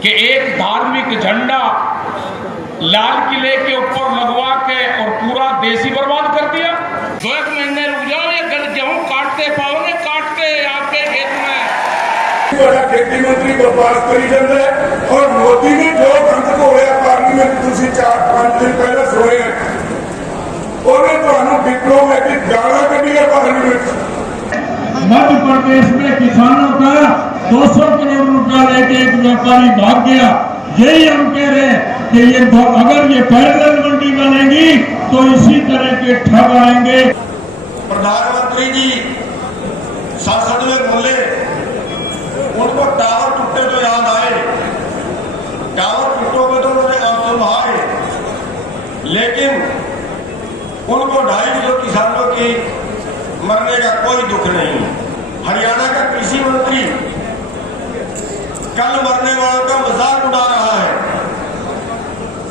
कि एक धार्मिक झंडा लाल किले के ऊपर लगवा के और पूरा देश ही बर्बाद कर दिया। 2 महीने रुक जाओ, ये गेहूं काटते पाओगे, काटते आपके खेत में। बड़ा खेती मंत्री बकवास करी जाता है और मोदी ने जो बंद को होया पार्लियामेंट तुसी 4-5 दिन पहले सुने ਉਹਨੇ ਤੁਹਾਨੂੰ डिप्लोमेटिक गाना कभी पार्लियामेंट। मध्य प्रदेश में किसानों का 200 करोड़ रुपया लेके एक व्यापारी भाग गया। यही हम कह रहे हैं कि ये अगर ये पैरेलल मंडी बनेगी तो इसी तरह के ठग आएंगे। प्रधानमंत्री जी संसद में बोले, उनको टावर टूटे तो याद आए, टावर टूटोगे तो उन्होंने आंसू बहाए, लेकिन उनको 2.5 किलो किसानों की मरने का कोई दुख नहीं। हरियाणा का कृषि मंत्री कल मरने वालों का मजाक उड़ा रहा है,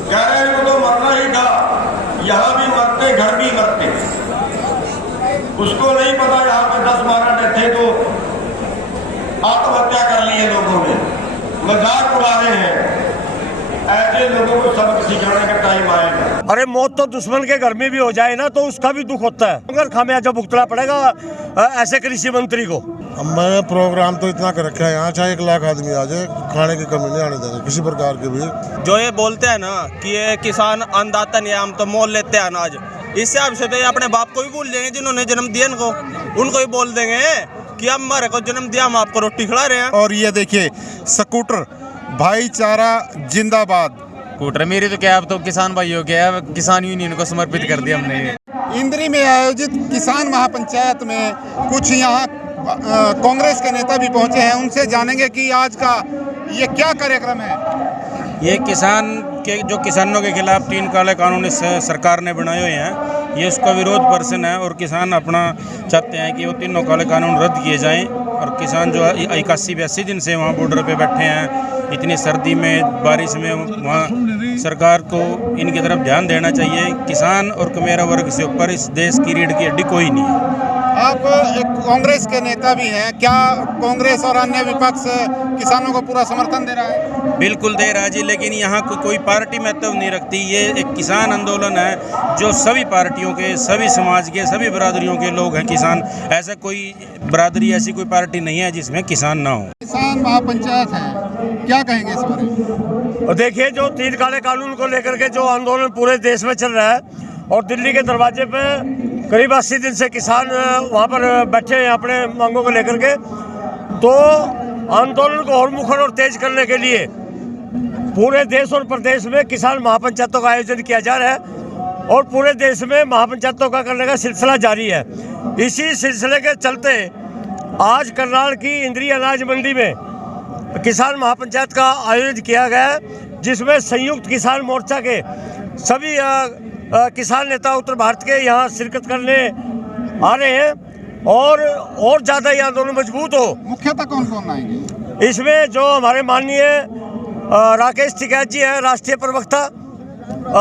कह रहे हैं तो मरना ही था, यहां भी मरते घर भी मरते। उसको नहीं पता यहां पे 10-12 डेथ थे तो आत्महत्या कर ली है लोगों ने, मजाक उड़ा रहे हैं। ऐसे लोगों को सबक सिखाने का टाइम आएगा। अरे मौत तो दुश्मन के घर में भी हो जाए ना तो उसका भी दुख होता है, मगर खामियाजा भुगतना पड़ेगा ऐसे कृषि मंत्री को। मैंने प्रोग्राम तो इतना कर रखा है, यहाँ चाहे 1 लाख आदमी आ जाए, खाने की कमी नहीं आने देंगे किसी प्रकार की भी। जो ये बोलते हैं ना कि ये किसान अन्नदाता नहीं, हम तो मोल लेते हैं अनाज, इस हिसाब से तो ये अपने बाप को भी भूल जाएंगे जिन्होंने जन्म दिया इनको, उनको भी बोल देंगे कि अब हमारे को जन्म दिया, हम आपको रोटी खिला रहे हैं। और ये देखिए स्कूटर भाईचारा जिंदाबाद। स्कूटर मेरी तो क्या, अब तो किसान भाइयों के किसान यूनियन को समर्पित कर दिया हमने। इंद्री में आयोजित किसान महापंचायत में कुछ यहाँ कांग्रेस के नेता भी पहुंचे हैं, उनसे जानेंगे कि आज का ये क्या कार्यक्रम है। ये किसान के जो किसानों के खिलाफ 3 काले कानून इस सरकार ने बनाए हुए हैं, ये उसका विरोध प्रदर्शन है और किसान अपना चाहते हैं कि वो 3 काले कानून रद्द किए जाएं। और किसान जो 81-82 दिन से वहाँ बॉर्डर पे बैठे हैं, इतनी सर्दी में बारिश में, वहाँ सरकार को इनकी तरफ ध्यान देना चाहिए। किसान और कमेरा वर्ग से ऊपर इस देश की रीढ़ की हड्डी कोई नहीं है। आप एक कांग्रेस के नेता भी हैं, क्या कांग्रेस और अन्य विपक्ष किसानों को पूरा समर्थन दे रहा है? बिल्कुल दे रहा है जी, लेकिन यहाँ कोई पार्टी महत्व नहीं रखती। ये एक किसान आंदोलन है जो सभी पार्टियों के, सभी समाज के, सभी बरादरियों के लोग हैं किसान। ऐसा कोई बरादरी, ऐसी कोई पार्टी नहीं है जिसमें किसान ना हो। किसान महापंचायत है, क्या कहेंगे इस बारे में? और देखिए, जो 3 काले कानून को लेकर के जो आंदोलन पूरे देश में चल रहा है और दिल्ली के दरवाजे पे करीब 80 दिन से किसान वहाँ पर बैठे हैं अपने मांगों को लेकर के, तो आंदोलन को और मुखर और तेज करने के लिए पूरे देश और प्रदेश में किसान महापंचायतों का आयोजन किया जा रहा है और पूरे देश में महापंचायतों का करने का सिलसिला जारी है। इसी सिलसिले के चलते आज करनाल की इंद्री अनाज मंडी में किसान महापंचायत का आयोजन किया गया है, जिसमें संयुक्त किसान मोर्चा के सभी किसान नेता उत्तर भारत के यहाँ शिरकत करने आ रहे हैं और ज़्यादा ये आंदोलन मजबूत हो। मुख्यतः कौन कौन आएंगे इसमें? जो हमारे माननीय राकेश टिकैत जी हैं, राष्ट्रीय प्रवक्ता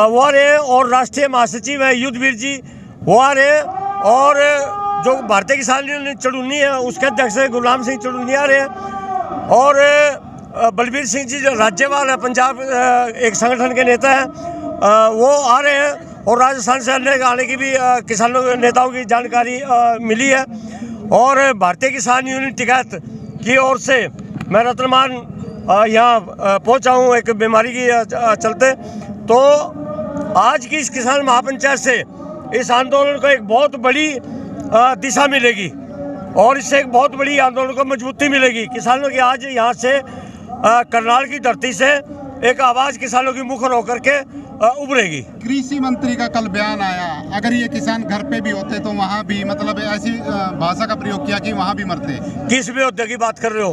वो आ रहे हैं, और राष्ट्रीय महासचिव हैं युद्धवीर जी वो आ रहे हैं, और जो भारतीय किसान यूनियन चढ़ुन्नी है उसके अध्यक्ष गुलाम सिंह चढ़ुन्नी आ रहे हैं, और बलबीर सिंह जी जो राज्यपाल है पंजाब एक संगठन के नेता हैं वो आ रहे हैं, और राजस्थान से अन्य आने की भी किसानों नेताओं की जानकारी मिली है। और भारतीय किसान यूनियन टिकैत की ओर से मैं रतनमान यहाँ पहुँचा हूँ एक बीमारी की चलते, तो आज की इस किसान महापंचायत से इस आंदोलन को एक बहुत बड़ी दिशा मिलेगी और इससे एक बहुत बड़ी आंदोलन को मजबूती मिलेगी। किसानों की आज यहाँ से करनाल की धरती से एक आवाज़ किसानों की मुखर होकर के उभरेगी। कृषि मंत्री का कल बयान आया, अगर ये किसान घर पे भी होते तो वहाँ भी, मतलब ऐसी भाषा का प्रयोग किया कि वहाँ भी मरते। किस भी मुद्दे की बात कर रहे हो?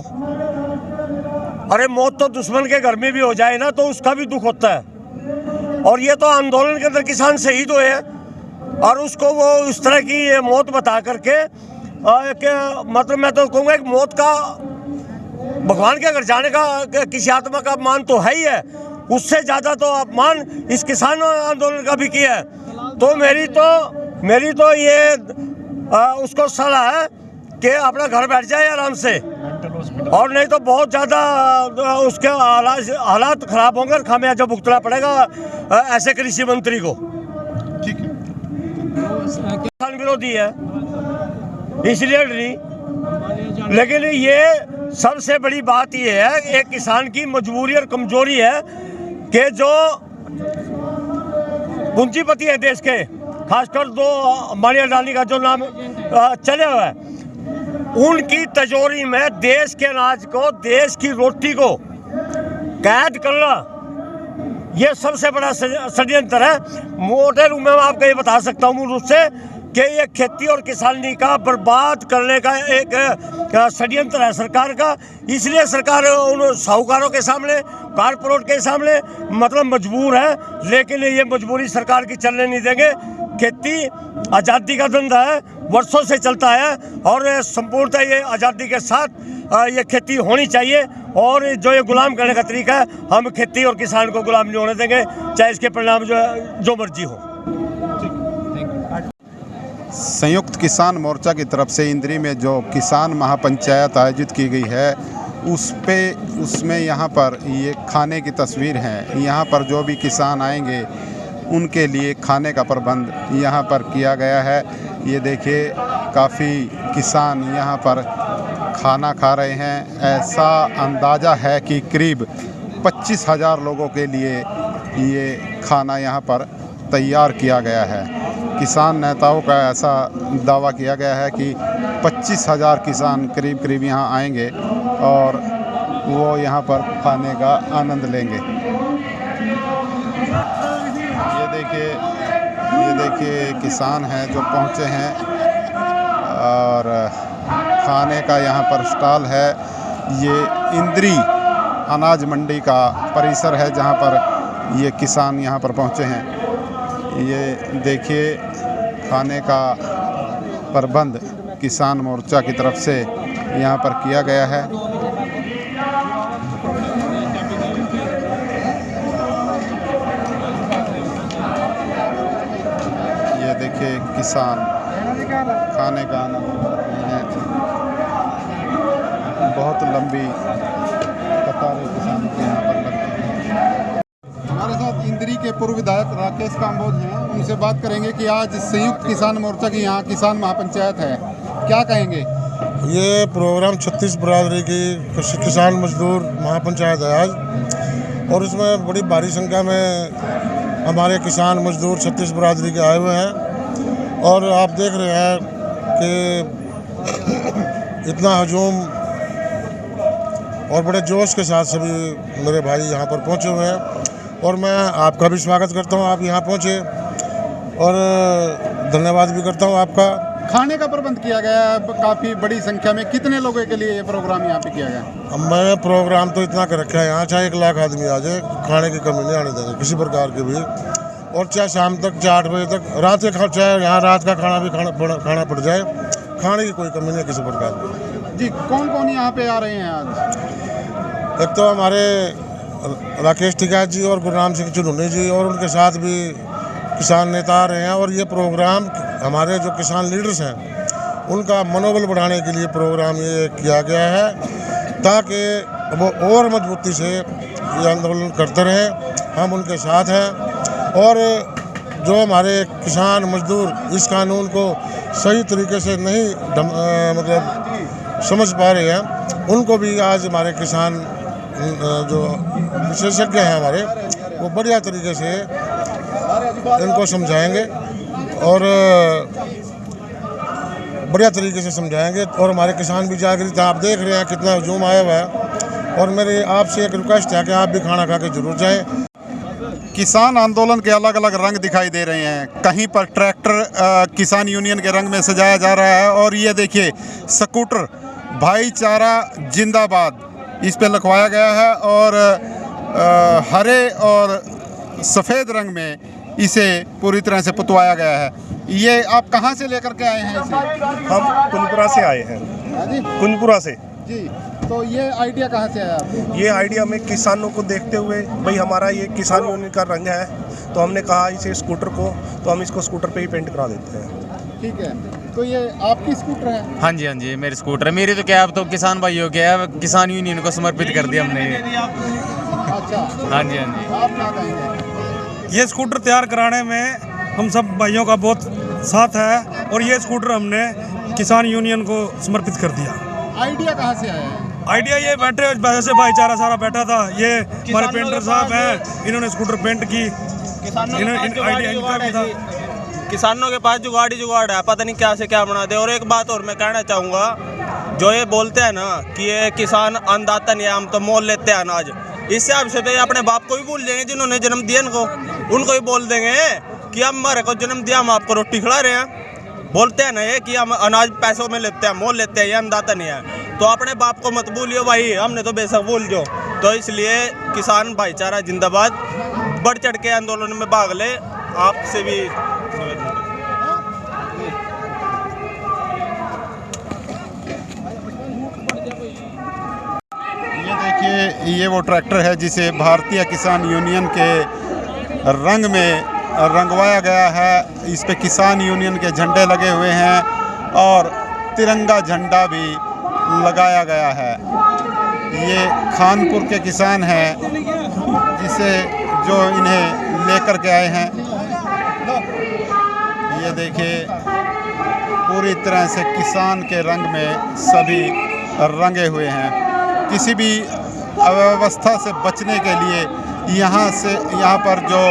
अरे मौत तो दुश्मन के घर में भी हो जाए ना तो उसका भी दुख होता है। और ये तो आंदोलन के अंदर किसान शहीद हुए हैं और उसको वो उस तरह की मौत बता करके मतलब मैं तो कहूँगा एक मौत का, भगवान के घर जाने का किसी आत्मा का अपमान तो है ही है, उससे ज़्यादा तो अपमान इस किसान आंदोलन का भी किया है। तो मेरी तो ये उसको सलाह है कि अपना घर बैठ जाए आराम से, और नहीं तो बहुत ज़्यादा उसके हालात खराब होंगे और खामियाजा भुगतना पड़ेगा ऐसे कृषि मंत्री को। ठीक है, किसान विरोधी है इसलिए नहीं, लेकिन ये सबसे बड़ी बात ये है, एक किसान की मजबूरी और कमजोरी है कि जो पूंजीपति है देश के, खासकर दो अंबानी अडानी का जो नाम चले हुए है, उनकी तिजोरी में देश के अनाज को, देश की रोटी को कैद करना, ये सबसे बड़ा षड्यंत्र है। मोटे रूप में मैं आपको ये बता सकता हूँ मूल रूप से कि ये खेती और किसानी का बर्बाद करने का एक षड्यंत्र है सरकार का। इसलिए सरकार उन साहूकारों के सामने, कारपोरेट के सामने मतलब मजबूर है, लेकिन ये मजबूरी सरकार की चलने नहीं देंगे। खेती आज़ादी का धंधा है, वर्षों से चलता है और संपूर्णतः ये आज़ादी के साथ ये खेती होनी चाहिए। और जो ये गुलाम करने का तरीका है, हम खेती और किसान को गुलाम नहीं होने देंगे, चाहे इसके परिणाम जो मर्जी हो। संयुक्त किसान मोर्चा की तरफ से इंद्री में जो किसान महापंचायत आयोजित की गई है उसमें यहाँ पर ये खाने की तस्वीर है। यहाँ पर जो भी किसान आएंगे उनके लिए खाने का प्रबंध यहाँ पर किया गया है। ये देखिए काफ़ी किसान यहाँ पर खाना खा रहे हैं। ऐसा अंदाज़ा है कि करीब 25,000 लोगों के लिए ये खाना यहाँ पर तैयार किया गया है। किसान नेताओं का ऐसा दावा किया गया है कि 25,000 किसान करीब यहाँ आएंगे और वो यहाँ पर खाने का आनंद लेंगे। ये देखिए किसान हैं जो पहुँचे हैं और खाने का यहाँ पर स्टॉल है। ये इंद्री अनाज मंडी का परिसर है जहाँ पर ये किसान यहाँ पर पहुँचे हैं। ये देखिए खाने का प्रबंध किसान मोर्चा की तरफ से यहाँ पर किया गया है। ये देखिए किसान खाने का आनंद ले रहे हैं। बहुत लंबी कतारें किसानों के यहाँ पर लगती हैं। हमारे साथ इंद्री के पूर्व विधायक राकेश काम्बोज हैं, उनसे बात करेंगे कि आज संयुक्त किसान मोर्चा की यहाँ किसान महापंचायत है, क्या कहेंगे? ये प्रोग्राम 36 बरादरी की किसान मजदूर महापंचायत है आज, और इसमें बड़ी भारी संख्या में हमारे किसान मजदूर 36 बरादरी के आए हुए हैं। और आप देख रहे हैं कि इतना हजूम और बड़े जोश के साथ सभी मेरे भाई यहाँ पर पहुँचे हुए हैं, और मैं आपका भी स्वागत करता हूँ। आप यहाँ पहुँचे और धन्यवाद भी करता हूँ आपका। खाने का प्रबंध किया गया है काफ़ी बड़ी संख्या में, कितने लोगों के लिए ये प्रोग्राम यहाँ पे किया गया? मैंने प्रोग्राम तो इतना कर रखा है यहाँ, चाहे 1 लाख आदमी आ जाए, खाने की कमी नहीं आने देंगे किसी प्रकार की भी। और चाहे शाम तक, चाहे 8 बजे तक, रात के चाहे यहाँ रात का खाना भी खाना पड़ जाए, खाने की कोई कमी नहीं किसी प्रकार की। जी, कौन कौन यहाँ पे आ रहे हैं आज? एक तो हमारे राकेश टिकैत जी और गुरनाम सिंह चुनूनी जी, और उनके साथ भी किसान नेता आ रहे हैं। और ये प्रोग्राम हमारे जो किसान लीडर्स हैं उनका मनोबल बढ़ाने के लिए प्रोग्राम ये किया गया है, ताकि वो और मजबूती से ये आंदोलन करते रहें। हम उनके साथ हैं, और जो हमारे किसान मजदूर इस कानून को सही तरीके से नहीं मतलब समझ पा रहे हैं, उनको भी आज हमारे किसान जो विशेषज्ञ हैं हमारे, वो बढ़िया तरीके से इनको समझाएंगे और बढ़िया तरीके से समझाएंगे। और हमारे किसान भी जागृत हैं। आप देख रहे हैं कितना हजूम आया हुआ है, और मेरी आपसे एक रिक्वेस्ट है कि आप भी खाना खा के जरूर जाएं। किसान आंदोलन के अलग अलग रंग दिखाई दे रहे हैं। कहीं पर ट्रैक्टर किसान यूनियन के रंग में सजाया जा रहा है, और ये देखिए स्कूटर भाईचारा जिंदाबाद इस पे लिखवाया गया है, और हरे और सफ़ेद रंग में इसे पूरी तरह से पुतवाया गया है। ये आप कहाँ से लेकर के आए हैं इसे? हम कुनपुरा से आए हैं। जी, कुनपुरा से जी। तो ये आइडिया कहाँ से आया आपको? ये आइडिया में किसानों को देखते हुए, भाई हमारा ये किसान यूनियन का रंग है, तो हमने कहा इसे स्कूटर को, तो हम इसको स्कूटर पे ही पेंट करा देते हैं। ठीक है। तो ये आपकी स्कूटर है? हाँ जी, हाँ जी, मेरी स्कूटर है। मेरी तो क्या, अब तो किसान भाइयों के है, किसान यूनियन को समर्पित कर दिया हमने। अच्छा, हाँ जी, हाँ जी। आप क्या कहेंगे? ये स्कूटर तैयार कराने में हम सब भाइयों का बहुत साथ है और ये स्कूटर हमने किसान यूनियन को समर्पित कर दिया। आइडिया कहाँ से आया है? आइडिया ये बैठे जैसे भाईचारा सारा बैठा था, ये हमारे पेंटर साहब हैं, इन्होंने स्कूटर पेंट की। आइडिया इनका भी था। किसानों के पास जुगाड़ है, पता नहीं क्या से क्या बना दे। और एक बात और मैं कहना चाहूँगा, जो ये बोलते हैं ना कि ये किसान अन्नदाता नहीं है, हम तो मोल लेते हैं अनाज, इस हिसाब से तो ये अपने बाप को भी भूल जाएंगे जिन्होंने जन्म दिया इनको, उनको भी बोल देंगे कि हम हमारे को जन्म दिया, हम आपको रोटी खिला रहे हैं। बोलते हैं ना ये कि हम अनाज पैसों में लेते हैं, मोल लेते हैं, ये अन्नदाता नहीं है। तो अपने बाप को मत भूलियो भाई, हमने तो बेशक भूल जो। तो इसलिए किसान भाईचारा जिंदाबाद, बढ़ चढ़ के आंदोलन में भाग ले। आपसे भी ये देखिए, ये वो ट्रैक्टर है जिसे भारतीय किसान यूनियन के रंग में रंगवाया गया है। इस पे किसान यूनियन के झंडे लगे हुए हैं और तिरंगा झंडा भी लगाया गया है। ये खानपुर के किसान हैं जिसे जो इन्हें लेकर के आए हैं। ये देखिए, पूरी तरह से किसान के रंग में सभी रंगे हुए हैं। किसी भी अव्यवस्था से बचने के लिए यहाँ पर जो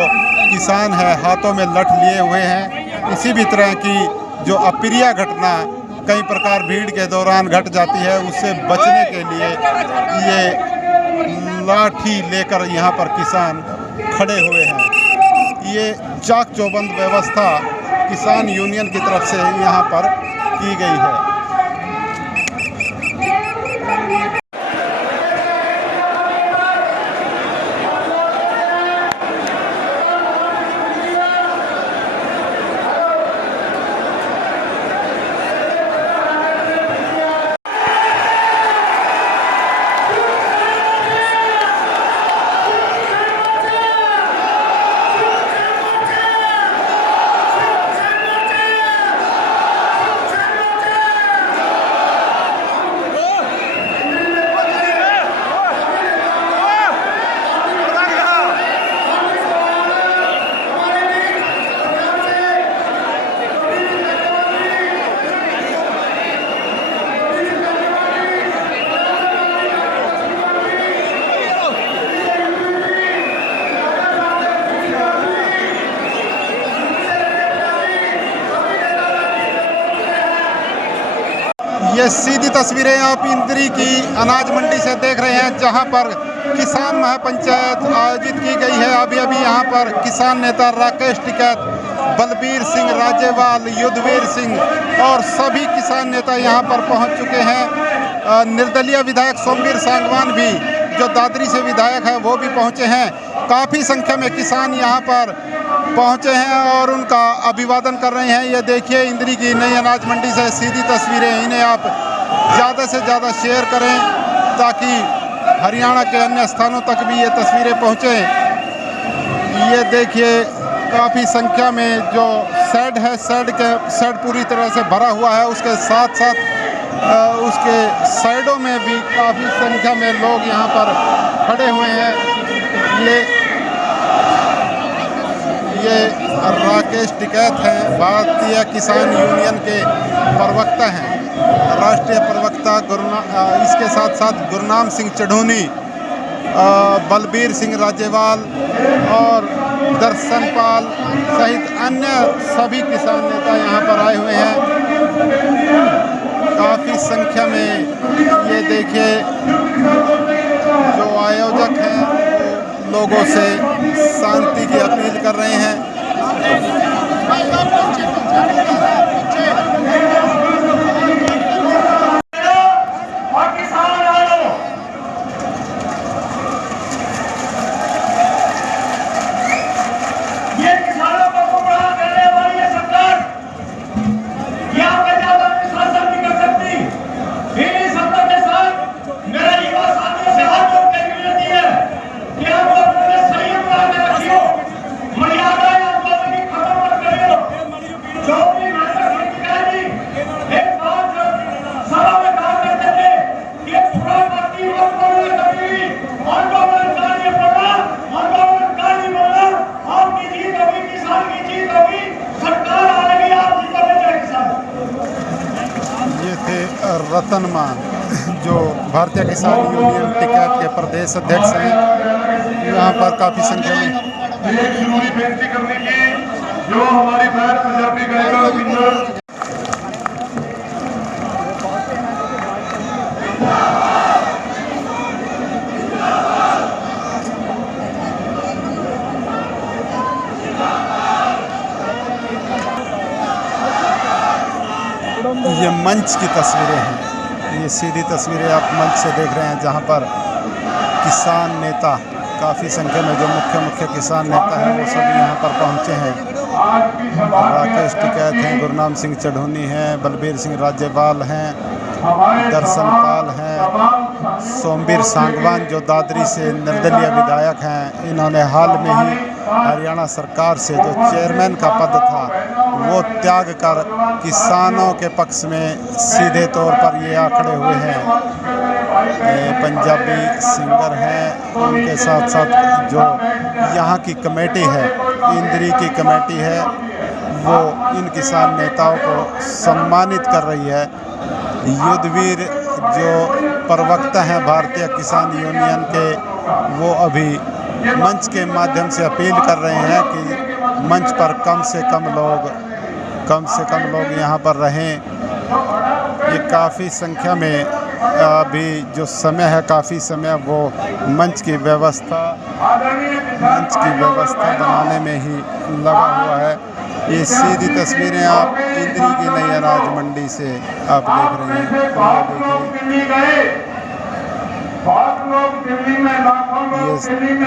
किसान है हाथों में लठ लिए हुए हैं। किसी भी तरह की जो अप्रिय घटना कई प्रकार भीड़ के दौरान घट जाती है, उससे बचने के लिए ये लाठी लेकर यहाँ पर किसान खड़े हुए हैं। ये चाक चौबंद व्यवस्था किसान यूनियन की तरफ से यहाँ पर की गई है। ये सीधी तस्वीरें आप इंद्री की अनाज मंडी से देख रहे हैं, जहां पर किसान महापंचायत आयोजित की गई है। अभी अभी यहां पर किसान नेता राकेश टिकैत, बलबीर सिंह राजेवाल, युद्धवीर सिंह और सभी किसान नेता यहां पर पहुंच चुके हैं। निर्दलीय विधायक सोमवीर सांगवान भी, जो दादरी से विधायक है, वो भी पहुंचे हैं। काफ़ी संख्या में किसान यहां पर पहुंचे हैं और उनका अभिवादन कर रहे हैं। ये देखिए, इंद्री की नई अनाज मंडी से सीधी तस्वीरें, इन्हें आप ज़्यादा से ज़्यादा शेयर करें ताकि हरियाणा के अन्य स्थानों तक भी ये तस्वीरें पहुँचें। ये देखिए, काफ़ी संख्या में जो शेड है, शेड पूरी तरह से भरा हुआ है। उसके साथ साथ उसके साइडों में भी काफ़ी संख्या में लोग यहाँ पर खड़े हुए हैं। ये राकेश टिकैत हैं, भारतीय किसान यूनियन के प्रवक्ता हैं, राष्ट्रीय प्रवक्ता। इसके साथ साथ गुरनाम सिंह चढ़ूनी, बलबीर सिंह राजेवाल और दर्शन पाल सहित अन्य सभी किसान नेता यहाँ पर आए हुए हैं। काफ़ी संख्या में ये देखिए, जो आयोजक हैं लोगों से शांति की अपील कर रहे हैं। ये किसानों को गुमराह करने वाली ये सरकार यहाँ पे ज्यादा शासन नहीं कर सकती। इन्हीं शब्दों के साथ मेरा युवा साथियों से हाथ जोड़ के विनती है कि आप लोग अपने संयम में रखियो, मर्यादा रतन मान जो भारतीय किसान यूनियन टिकैत के प्रदेश अध्यक्ष हैं, यहाँ पर काफ़ी संख्या में एक जरूरी बेनती करने की जो हमारी बहन पंजाबी गायिका ये मंच की तस्वीरें हैं, ये सीधी तस्वीरें आप मंच से देख रहे हैं जहाँ पर किसान नेता काफ़ी संख्या में जो मुख्य किसान नेता हैं वो सभी यहाँ पर पहुँचे हैं। राकेश टिकैत हैं, गुरनाम सिंह चढ़ोनी हैं, बलबीर सिंह राज्यपाल हैं, दर्शन पाल हैं, सोमवीर सांगवान जो दादरी से निर्दलीय विधायक हैं। इन्होंने हाल में ही हरियाणा सरकार से जो चेयरमैन का पद था वो त्याग कर किसानों के पक्ष में सीधे तौर पर ये आखड़े हुए हैं। पंजाबी सिंगर हैं, उनके साथ साथ जो यहाँ की कमेटी है, इंद्री की कमेटी है, वो इन किसान नेताओं को सम्मानित कर रही है। युद्धवीर जो प्रवक्ता हैं भारतीय किसान यूनियन के, वो अभी मंच के माध्यम से अपील कर रहे हैं कि मंच पर कम से कम लोग यहाँ पर रहें। ये काफ़ी संख्या में अभी जो समय है, काफ़ी समय वो मंच की व्यवस्था बनाने में ही लगा हुआ है। ये सीधी तस्वीरें आप इंद्री की नई अनाज मंडी से आप देख रहे हैं। ये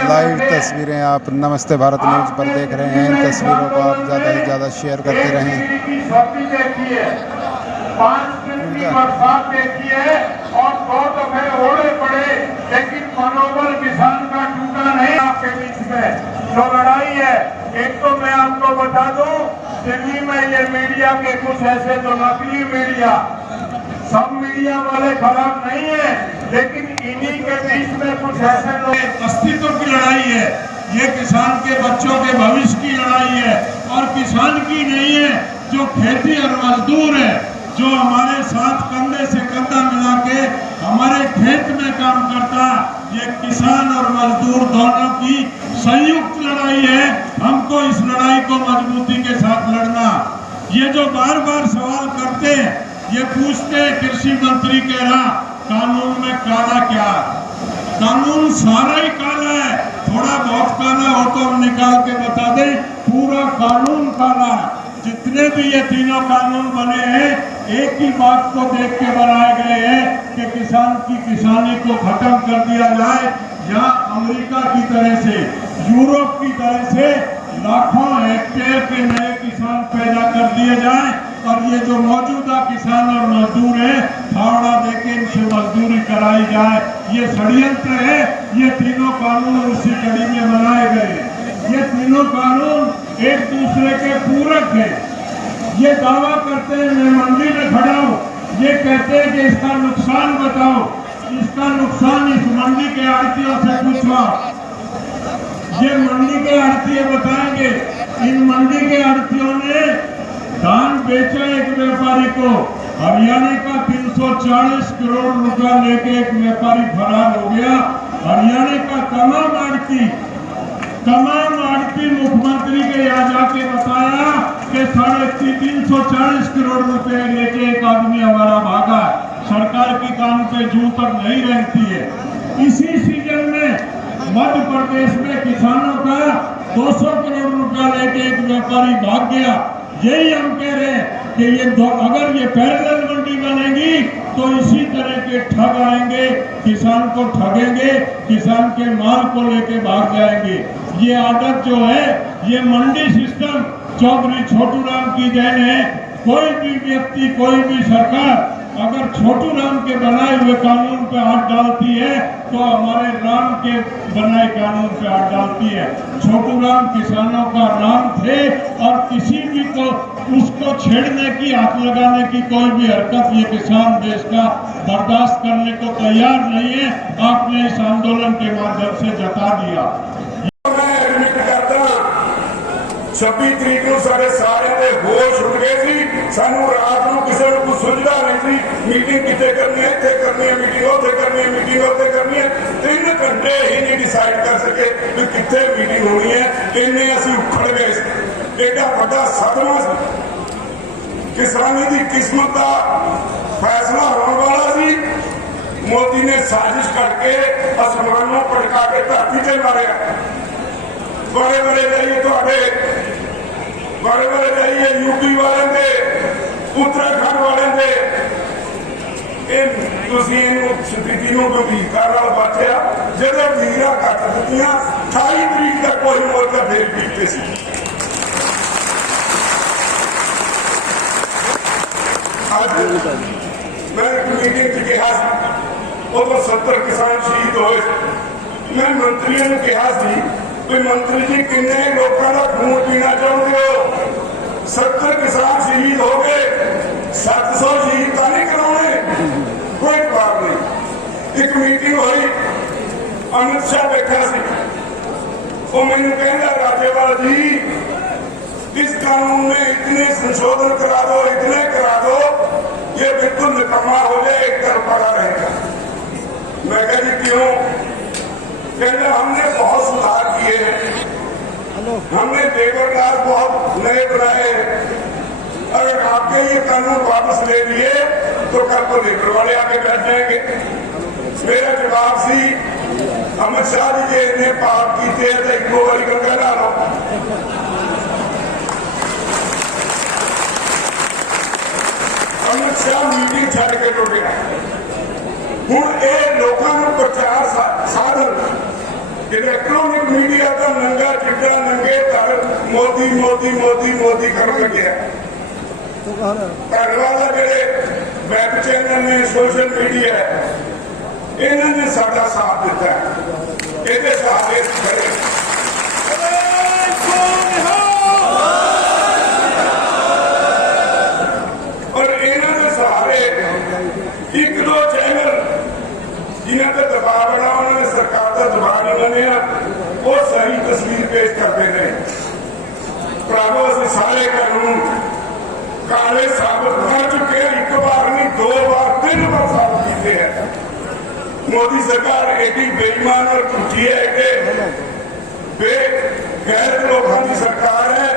लाइव तस्वीरें आप नमस्ते भारत न्यूज़ पर देख रहे हैं। इन तस्वीरों को आप ज़्यादा से ज़्यादा शेयर करते रहें। बरसात देखी है और 2 दफे ओले पड़े, लेकिन मनोबल किसान का टूटा नहीं। आपके बीच में जो लड़ाई है, एक तो मैं आपको बता दूं, दिल्ली में ये मीडिया के कुछ ऐसे जो नकली मीडिया, सब मीडिया वाले खराब नहीं है, लेकिन इन्हीं के बीच में कुछ ऐसे लोग। अस्तित्व की लड़ाई है ये, किसान के बच्चों के भविष्य की लड़ाई है, और किसान की नहीं है जो खेती और मजदूर है, जो हमारे साथ कंधे से कंधा मिला के हमारे खेत में काम करता। ये किसान और मजदूर दोनों की संयुक्त लड़ाई है। हमको इस लड़ाई को मजबूती के साथ लड़ना। ये जो बार बार सवाल करते हैं, ये पूछते हैं कृषि मंत्री कह रहा कानून में काला क्या? कानून सारा ही काला है, थोड़ा बहुत काला हो तो हम निकाल के बता दें, पूरा कानून काला है। जितने भी ये तीनों कानून बने हैं, एक ही बात को देख के बनाए गए हैं कि किसान की किसानी को खत्म कर दिया जाए। यहाँ अमेरिका की तरह से, यूरोप की तरह से लाखों हेक्टेयर के नए किसान पैदा कर दिए जाए, और ये जो मौजूदा किसान और मजदूर है, फावड़ा देके इनसे मजदूरी कराई जाए। ये षड्यंत्र है। ये तीनों कानून उसी कड़ी में बनाए गए। ये तीनों कानून एक दूसरे के पूरक है। ये दावा करते हैं मैं मंडी में खड़ा हूँ, ये कहते हैं कि इसका नुकसान बताओ। इसका नुकसान इस मंडी के आड़तियों से पूछो। ये मंडी के आड़ती बताएंगे। इन मंडी के आड़तियों ने धान बेचा एक व्यापारी को, हरियाणा का 340 करोड़ रुपया लेके एक व्यापारी फरार हो गया। हरियाणा का तमाम आड़ती मुख्यमंत्री के यहाँ जाके बताया कि 340 करोड़ रुपए लेके एक आदमी हमारा भागा। सरकार की कान पे जू तक नहीं रहती है। इसी सीजन में मध्य प्रदेश में किसानों का 200 करोड़ रुपया लेके एक व्यापारी भाग गया। यही हम कह रहे हैं कि ये अगर ये पैरेलल मंडी बनेगी तो इसी तरह के ठग आएंगे, किसान को ठगेंगे, किसान के माल को लेके भाग जाएंगे। ये आदत जो है, ये मंडी सिस्टम चौधरी छोटू राम की देन है। कोई भी व्यक्ति, कोई भी सरकार अगर छोटू राम के बनाए हुए कानून पे हाथ डालती है तो हमारे राम के बनाए कानून पे हाथ डालती है। छोटू राम किसानों का नाम थे, और किसी भी को उसको छेड़ने की, हाथ लगाने की कोई भी हरकत ये किसान देश का बर्दाश्त करने को तैयार नहीं है। आपने इस आंदोलन के माध्यम से जता दिया। 26 ਤਰੀਕ ਨੂੰ ਸਾਡੇ ਸਾਰਿਆਂ ਦੇ ਹੋਸ਼ ਉੱਡ ਗਏ ਸੀ। ਸਾਨੂੰ ਰਾਤ ਨੂੰ ਕਿਸੇ ਨੂੰ ਕੁਝ ਸੁਝਦਾ ਨਹੀਂ ਸੀ ਮੀਟਿੰਗ ਕਿੱਥੇ ਕਰਨੀ ਹੈ, ਇੱਥੇ ਕਰਨੀ ਹੈ ਮੀਟਿੰਗ, ਉੱਥੇ ਕਰਨੀ ਹੈ ਮੀਟਿੰਗ, ਉੱਥੇ ਕਰਨੀ ਹੈ। 3 ਘੰਟੇ ਹੀ ਨਹੀਂ ਡਿਸਾਈਡ ਕਰ ਸਕੇ ਵੀ ਕਿੱਥੇ ਮੀਟਿੰਗ ਹੋਣੀ ਹੈ। ਇੰਨੇ ਅਸੀਂ ਉਖੜ ਗਏ ਸੀ। ਏਡਾ ਵੱਡਾ ਸਦਮਾ ਸੀ। ਕਿਸਾਨੀ ਦੀ ਕਿਸਮਤ ਦਾ ਫੈਸਲਾ ਹੋਣ ਵਾਲਾ ਸੀ। ਮੋਦੀ ਨੇ ਸਾਜ਼ਿਸ਼ ਕਰਕੇ ਅਸਮਾਨ ਨੂੰ ਭੜਕਾ ਕੇ ਧਰਤੀ ਤੇ ਮਾਰਿਆ। बड़े बड़े जाइए बड़े बड़े जाइए यूपी वाले दे, उत्तराखंड वाले दे, स्थिति गंभीरता बचया जो वीर कट दी 28 तरीक तक कोई मोर्चा फेर पीते सी। मैं एक मीटिंग च कहा उदो 70 किसान शहीद होए। मैं मंत्रियों ने कहा भी मंत्री जी किन्ने लोगों का खून पीना चाहते हो? 70 किसान शहीद हो गए, 700 शहीद तो नहीं कराने? कोई जवाब नहीं। एक मीटिंग हुई, अमित शाह बैठा सी, वो मैंने कहना राजेवाल जी इस कानून में इतने संशोधन करा दो, इतने करा दो, ये बिल्कुल निकम्मा हो जाए, एक तरफा रहेगा। मैं कहा जी क्यों? कहना हमने बहुत सुधार किए हैं, हमने लेबर कार्ड बहुत नए बनाए। अगर आपके ये कानून वापस ले लिए तो कल को लेबर वाले आके बैठ जाएंगे। मेरा जवाब सी अमित शाह जी जे इन्हें पाप किए तो एक दो बारी गंगा ला लो। अमित शाह मीटिंग छड़ के टुट गया। हुण ये लोगों को प्रचार साधन इलेक्ट्रॉनिक मीडिया का नंगा चिट्टा नंगे घर मोदी मोदी मोदी मोदी कर लगे। धन्यवाद जेडे वेब चैनल ने, सोशल मीडिया है, इन्होंने साडा साथ दिता है। ये सहारे खड़े और इन्होंने सहारे एक दो चैनल जिन्हें तो दबाव बना, उन्होंने सरकार का दबाव नहीं बनिया, वो सही तस्वीर पेश करते रहे। भरावो असीं सारे कानून काले साबित कर चुके हैं, एक बार नहीं 2 बार 3 बार साबित किए हैं। मोदी सरकार एडी बेईमान और झूठी है कि गैर लोगों की सरकार है,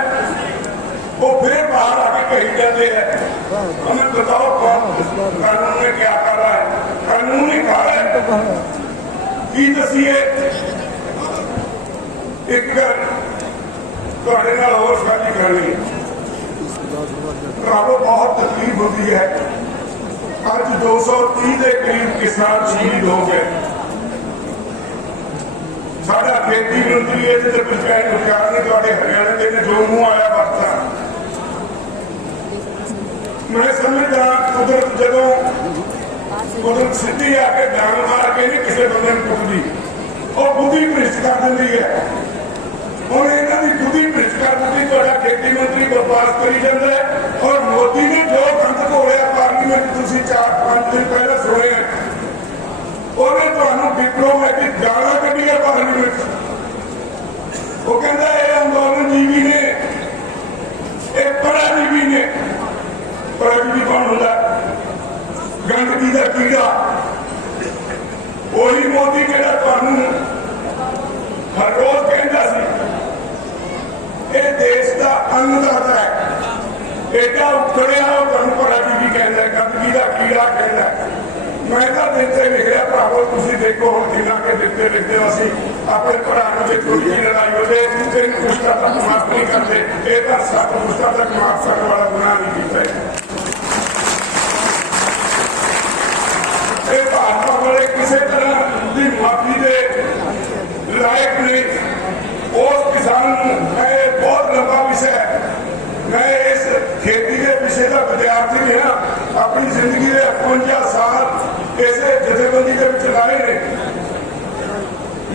वो फिर बाहर आके कही जाते हैं हमें बताओ कौन कानून ने क्या करा है? कानून ही कहा है की दसीए। एक थोड़े नाल होर साझी करनी आपको बहुत तकलीफ होती है। आज 230 के करीब किसान शहीद हो गए। साडा खेती मंत्री है जिसे पंचायत मुखियार ने थोड़े हरियाणा के ने जो मुंह आया बरता। मैं समझदा कुदरत जदों कुदरत सीधी आके जान मार के नहीं किसी बंदे को कुटदी, और बुद्धि भ्रिष्ट कर दी है। ਹੁਣ ਇਹਨਾਂ ਦੀ ਬੁੱਧੀ ਭ੍ਰਿਸ਼ਟ ਕਰ ਦਿੱਤੀ। ਤੁਹਾਡਾ ਖੇਤੀ ਮੰਤਰੀ ਬਕਵਾਸ ਕਰੀ ਜਾਂਦਾ ਹੈ, ਔਰ ਮੋਦੀ ਨੇ ਜੋ ਗੰਦ ਘੋਲਿਆ ਪਾਰਲੀਮੈਂਟ ਤੁਸੀਂ 4-5 ਦਿਨ ਪਹਿਲਾਂ ਸੁਣੇ, ਉਹਨੇ ਤੁਹਾਨੂੰ ਡਿਪਲੋਮੈਟਿਕ ਗਾਲਾਂ ਕੱਢੀਆਂ ਪਾਰਲੀਮੈਂਟ। ਉਹ ਕਹਿੰਦਾ ਇਹ ਅੰਦੋਲਨ ਜੀਵੀ ਨੇ, ਇਹ ਪਰਾਜੀਵੀ ਨੇ। ਪਰਾਜੀਵੀ ਕੌਣ ਹੁੰਦਾ? ਗੰਦਗੀ ਦਾ ਕੀੜਾ। ਉਹੀ ਮੋਦੀ ਜਿਹੜਾ ਤੁਹਾਨੂੰ हर रोज कहता ये देश का अन्नदाता है, एडा उखड़िया तुम पराजीवी कहता है, गंदगी का कीड़ा कहता है। मैं तो दिते लिख रहा भरावो, तुम देखो हम जिन्ना के दिते लिखते असी अपने भरावां में कोई भी लड़ाई हो जाए तीन पुश्ता तक माफ नहीं करते। ये तो 7 पुश्ता तक माफ करने वाला गुनाह नहीं किया। भाजपा वाले किसी तरह की माफी दे लायक नहीं। उस किसान बहुत लंबा विषय है। मैं इस खेती के विषय का विद्यार्थी नहीं हाँ, अपनी जिंदगी के 51 साल ऐसे जथेबंदी के लाए ने।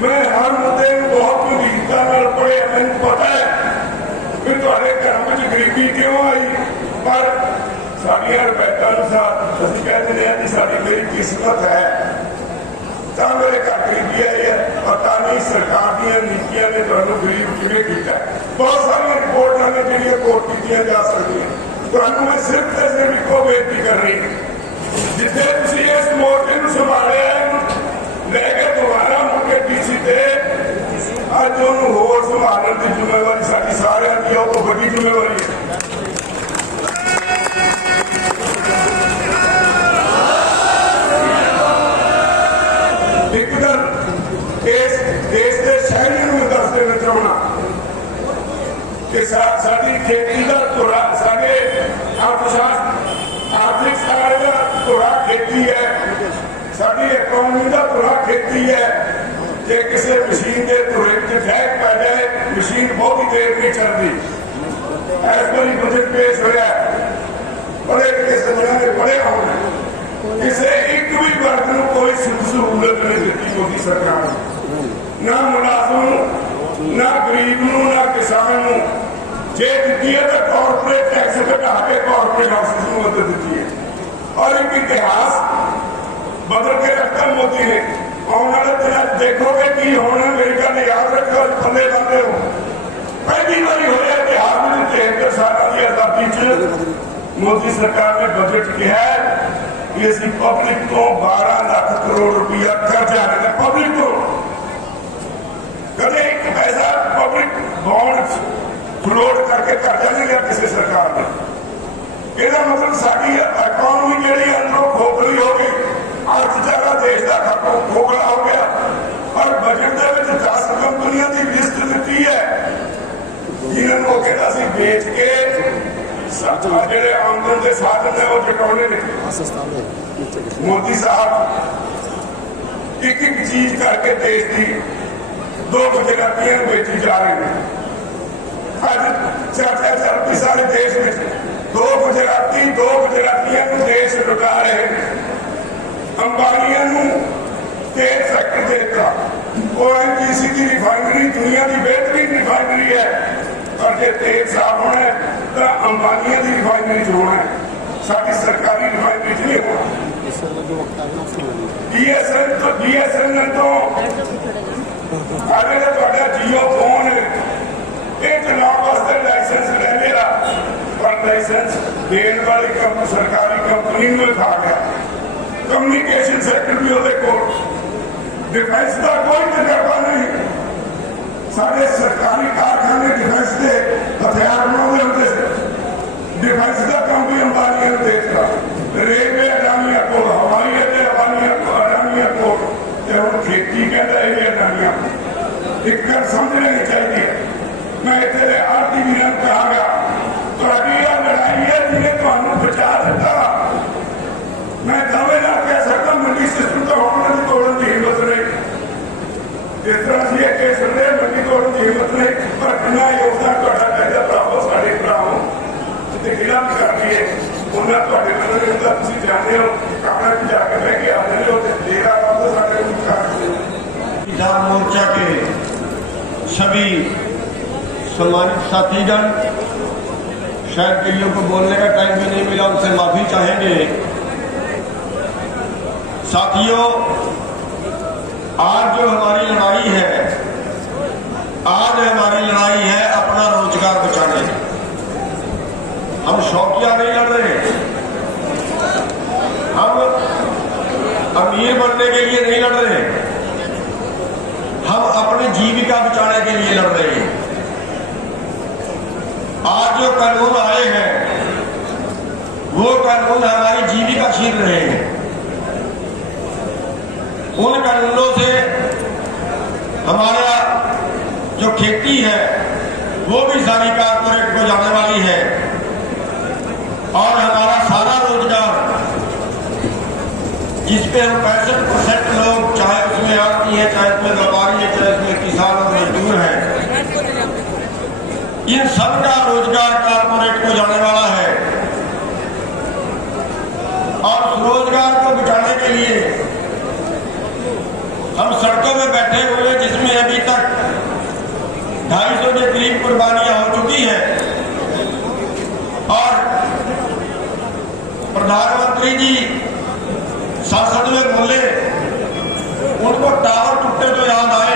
मैं हर मुद्दे में बहुत गंभीरता पढ़े, मैंने पता है कि तुम्हारे घर में गरीबी क्यों आई, पर साड़ियां रवायतों अनुसार असं कहते हैं कि साड़ी मेरी किस्मत है। ਤਾਂ ਮੇਰੇ ਘਰ ਗਰੀਬੀ ਆਈ ਹੈ। ਪਤਾ ਨਹੀਂ ਸਰਕਾਰ ਦੀਆਂ ਨੀਤੀਆਂ ਨੇ ਤੁਹਾਨੂੰ ਗਰੀਬ ਕਿਵੇਂ ਕੀਤਾ। ਬਹੁਤ ਸਾਰੀਆਂ ਰਿਪੋਰਟਾਂ ਨੇ ਜਿਹੜੀਆਂ ਕੋਟ ਕੀਤੀਆਂ ਜਾ ਸਕਦੀਆਂ। ਤੁਹਾਨੂੰ ਮੈਂ ਸਿਰਫ ਤੇ ਸਿਰਫ ਇੱਕੋ ਬੇਨਤੀ ਕਰ ਰਹੀ ਹਾਂ, ਜਿੱਥੇ ਤੁਸੀਂ ਇਸ ਮੋਰਚੇ ਨੂੰ ਸੰਭਾਲਿਆ ਲੈ ਕੇ ਦੁਬਾਰਾ ਮੁੜ ਕੇ ਡੀਸੀ ਤੇ ਅੱਜ ਉਹਨੂੰ ਹੋਰ ਸੰਭਾਲਣ ਦੀ ਜ਼ਿੰਮੇਵਾਰੀ ਸਾਡੀ ਸਾਰਿਆਂ ਦੀ, ਉਹ ਤੋਂ ਵੱਡੀ ਜ਼ਿੰਮੇਵਾਰੀ ਹੈ। ਇੱਕ ਗੱਲ ਇਸ ਦੇਸ਼ ਦੇ ਸ਼ਹਿਰੀਆਂ ਨੂੰ ਦੱਸ ਦੇਣਾ ਚਾਹੁੰਦਾ ਕਿ ਸਾਡੀ ਖੇਤੀ ਦਾ ਧੁਰਾ, ਸਾਡੇ ਆਰਥਿਕ ਸਾਰ ਦਾ ਧੁਰਾ ਖੇਤੀ ਹੈ, ਸਾਡੀ ਇਕਨੋਮੀ ਦਾ ਧੁਰਾ ਖੇਤੀ ਹੈ। ਜੇ ਕਿਸੇ ਮਸ਼ੀਨ ਦੇ ਧੁਰੇ 'ਚ ਠਹਿਰ ਪੈ ਜਾਏ, ਮਸ਼ੀਨ ਬਹੁਤੀ ਦੇਰ ਨਹੀਂ ਚੱਲਦੀ। ਇਸ ਵਾਰੀ ਬਜਟ ਪੇਸ਼ ਹੋਇਆ, ਪੜ੍ਹੇ ਲਿਖੇ ਸੱਜਣਾਂ ਨੇ ਪੜ੍ਹਿਆ ਹੋਣਾ, ਕਿਸੇ ਇੱਕ ਵੀ ਵਰਗ ਨੂੰ ਕੋਈ ਸੁੱਖ ਸਹੂਲਤ ਨਹੀਂ ਦਿੱਤੀ ਮੋਦੀ ਸਰਕਾਰ ਨੇ, ਨਾ ਮੁਲਾਜ਼ਮ ਨੂੰ, ਨਾ ਗਰੀਬ ਨੂੰ, ਨਾ ਕਿਸਾਨ ਨੂੰ। ਜੇ ਦਿੱਤੀ ਹੈ ਤਾਂ ਕਾਰਪੋਰੇਟ ਟੈਕਸ ਘਟਾ ਕੇ ਕਾਰਪੋਰੇਟ ਹਾਊਸਿਸ ਨੂੰ ਮਦਦ ਦਿੱਤੀ ਹੈ। ਔਰ ਇੱਕ ਇਤਿਹਾਸ ਬਦਲ ਕੇ ਰੱਖਤਾ ਮੋਦੀ ਨੇ। ਆਉਣ ਵਾਲੇ ਦਿਨਾਂ ਦੇਖੋਗੇ ਕੀ ਹੋਣਾ, ਮੇਰੀ ਗੱਲ ਯਾਦ ਰੱਖੋ, ਥੱਲੇ ਬੰਦੇ ਹੋ। ਪਹਿਲੀ ਵਾਰੀ ਹੋਇਆ ਇਤਿਹਾਸ ਵਿੱਚ 73 ਸਾਲਾਂ ਦੀ ਆਜ਼ਾਦੀ 'ਚ ਮੋਦੀ ਸਰਕਾਰ ਨੇ ਬਜਟ ਕਿਹਾ ਕਿ ਅਸੀਂ ਪਬਲਿਕ ਤੋਂ 12 ਲੱਖ ਕਰੋੜ ਰੁਪਇਆ ਕਰਜ਼ਾ ਲੈਣਾ। ਪਬਲਿਕ ਤੋਂ ਕਦੇ ਇੱਕ ਪੈਸਾ ਪਬਲਿਕ ਬੌਂਡ ਫਲੋਟ ਕਰਕੇ ਕਰਜ਼ਾ ਨਹੀਂ ਲਿਆ ਕਿਸੇ ਸਰਕਾਰ ਨੇ। ਇਹਦਾ ਮਤਲਬ ਸਾਡੀ ਇਕਨੋਮੀ ਜਿਹੜੀ ਅੰਦਰੋਂ ਖੋਖਲੀ ਹੋ ਗਈ, ਅਰਥਚਾਰਾ ਦੇਸ਼ ਦਾ ਖੋਖਲਾ ਹੋ ਗਿਆ। ਔਰ ਬਜਟ ਦੇ ਵਿੱਚ 10 ਕੰਪਨੀਆਂ ਦੀ ਲਿਸਟ ਦਿੱਤੀ ਹੈ ਜਿਨ੍ਹਾਂ ਨੂੰ ਉਹ ਕਹਿੰਦਾ ਸੀ ਵੇਚ ਕੇ ਜਿਹੜੇ ਆਮਦਨ ਦੇ ਸਾਧਨ ਨੇ ਉਹ ਜਟਾਉਣੇ ਨੇ। ਮੋਦੀ ਸਾਹਿਬ ਇੱਕ ਇੱਕ ਚੀਜ਼ ਕਰਕੇ ਦੇਸ਼ ਦੀ 2 ਗੁਜਰਾਤੀਆਂ ਨੂੰ ਵੇਚੀ ਜਾ ਰਹੇ ਨੇ। ਅੱਜ ਚਰਚਾ ਚੱਲਦੀ ਸਾਰੇ ਦੇਸ਼ ਵਿੱਚ 2 ਗੁਜਰਾਤੀਆਂ ਨੂੰ ਦੇਸ਼ ਲੁਟਾ ਰਹੇ ਨੇ। ਅੰਬਾਨੀਆਂ ਨੂੰ ਤੇਲ ਸੈਕਟਰ ਦੇ ਦਿੱਤਾ। ONGC ਦੀ ਰਿਫਾਈਨਰੀ ਦੁਨੀਆ ਦੀ ਬਿਹਤਰੀਨ ਰਿਫਾਈਨਰੀ ਹੈ, ਪਰ ਜੇ ਤੇਲ ਸਾਫ਼ ਹੋਣਾ ਤਾਂ ਅੰਬਾਨੀਆਂ ਦੀ ਰਿਫਾਈਨਰੀ 'ਚ ਹੋਣਾ, ਸਾਡੀ ਸਰਕਾਰੀ ਰਿਫਾਈਨਰੀ 'ਚ ਨਹੀਂ ਹੋਣਾ। BSNL ਤੋਂ ਅਗਰ ਤੁਹਾਡਾ ਜੀਓ ਫੋਨ ਇਹ ਚਲਾਉਣ ਵਾਸਤੇ ਲਾਇਸੈਂਸ ਲੈ ਲਿਆ, ਪਰ ਲਾਇਸੈਂਸ ਦੇਣ ਵਾਲੀ ਸਰਕਾਰੀ ਕੰਪਨੀ ਨੂੰ ਖਾ ਗਿਆ। ਕਮਿਊਨੀਕੇਸ਼ਨ ਸੈਕਟਰ ਵੀ ਉਹਦੇ ਕੋਲ, ਡਿਫੈਂਸ ਦਾ ਕੋਈ ਤਜਰਬਾ ਨਹੀਂ। ਸਾਡੇ ਸਰਕਾਰੀ ਕਾਰਖਾਨੇ ਡਿਫੈਂਸ ਦੇ ਹਥਿਆਰ ਬਣਾਉਂਦੇ ਹੁੰਦੇ ਸੀ। ਡਿਫੈਂਸ ਦਾ ਕੰਮ ਵੀ ਅੰਬਾਨੀਆਂ ਨੂੰ ਦੇ ਦਿੱਤਾ। ਰੇਲਵੇ ਅਡਾਨੀਆਂ ਕੋਲ, ਹਵਾਈ ਅੱਡੇ ਅਡਾਨੀਆਂ ਕੋਲ, ਤੇ ਹੁਣ ਖੇਤੀ ਕਹਿੰਦਾ ਇਹ ਵੀ ਅਡਾਨੀਆਂ। ਇੱਕ ਗੱਲ ਸਮਝ ਲੈਣੀ ਚਾਹੀਦੀ ਹੈ। ਮੈਂ ਇੱਥੇ ਦੇ ਆਰਤੀ ਵੀਰਾਂ ਨੂੰ ਕਹਾਂਗਾ, ਤੁਹਾਡੀ ਇਹ ਲੜਾਈ ਹੈ ਜਿਹਨੇ ਤੁਹਾਨੂੰ ਬਚਾ ਦਿੱਤਾ। ਮੈਂ ਦਾਅਵੇ ਨਾਲ ਕਹਿ ਸਕਦਾ ਮੰਡੀ ਸਿਸਟਮ ਤਾਂ ਹੁਣ ਦੀ ਤੋੜਨ ਦੀ ਹਿੰਮਤ ਨਹੀਂ। ਜਿਸ ਤਰ੍ਹਾਂ ਅਸੀਂ ਇਹ ਕਹਿ ਸਕਦੇ ਮੰਡੀ ਤੋੜਨ ਦੀ ਹਿੰਮਤ ਨਹੀਂ, ਪਰ ਕਿੰਨਾ ਯੋਗਦਾਨ ਤੁਹਾਡਾ ਚਾਹੀਦਾ ਭਰਾਵੋ, ਸਾਡੇ ਭਰਾਵੋ ਜਿੱਥੇ ਗਿਲਾ ਵੀ ਕਰਦੀ ਹੈ ਉਹਨਾਂ ਤੁਹਾਡੇ ਨਾਲ ਹੁੰਦਾ। ਤੁਸੀਂ ਜਾਣਦੇ ਹੋ ਕਾਂਗਰਸ ਵਿੱਚ ਜਾ ਕੇ ਬਹਿ ਕੇ ਆਉਂਦੇ ਹੋ ਤੇ ਦੇਰਾ ਆਉਂਦਾ ਸਾਡੇ ਨੂੰ किसान मोर्चा के सभी सम्मानित साथीगण, शायद कईयों को बोलने का टाइम भी नहीं मिला, उनसे माफी चाहेंगे। साथियों, आज जो हमारी लड़ाई है, आज हमारी लड़ाई है अपना रोजगार बचाने। हम शौकिया नहीं लड़ रहे, हम अमीर बनने के लिए नहीं लड़ रहे, हम अपनी जीविका बचाने के लिए लड़ रहे हैं। आज जो कानून आए हैं वो कानून हमारी जीविका छीन रहे हैं। उन कानूनों से हमारा जो खेती है वो भी सारी कारपोरेट को जाने वाली है और हमारा सारा रोजगार जिसपे हम 65% लोग, चाहे उसमें आदमी है, चाहे उसमें व्यापारी है, चाहे उसमें किसान और मजदूर है, इन सब का रोजगार कारपोरेट को जाने वाला है। और उस रोजगार को बचाने के लिए हम सड़कों में बैठे हुए, जिसमें अभी तक 250 के करीब कुर्बानियां हो चुकी हैं। और प्रधानमंत्री जी संसद में बोले उनको टावर टूटे तो याद आए,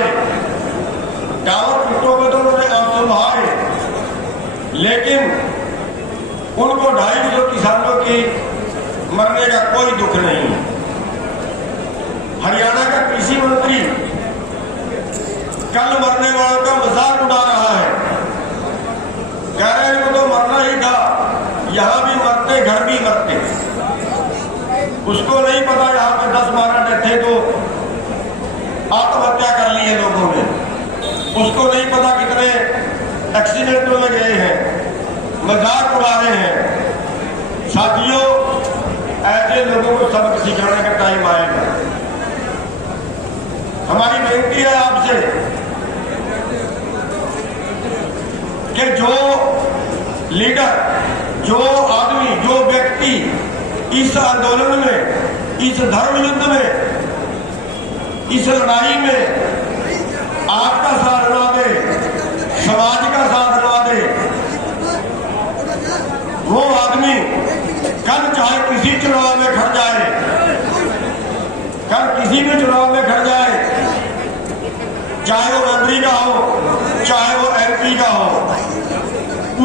टावर टूटोगे तो उन्होंने आंसू बहाए, लेकिन उनको 250 किसानों की मरने का कोई दुख नहीं। हरियाणा का कृषि मंत्री कल मरने वालों का मजाक उड़ा रहा है, कह रहे हैं तो मरना ही था, यहां भी मरते घर भी मरते। उसको नहीं पता यहां पे 10-12 डेथ थे तो आत्महत्या कर ली है लोगों ने, उसको नहीं पता कितने एक्सीडेंटों में गए हैं, मजाक उड़ा रहे हैं। साथियों, ऐसे लोगों को सबक सिखाने का टाइम आएगा। हमारी बेनती है आपसे कि जो लीडर, जो आदमी, जो व्यक्ति इस आंदोलन में, इस धर्म युद्ध में, इस लड़ाई में आपका साथ ना दे, समाज का साथ ना दे, वो आदमी कल चाहे किसी चुनाव में खड़ जाए, कल किसी भी चुनाव में खड़ जाए, चाहे वो मंत्री का हो, चाहे वो MP का हो,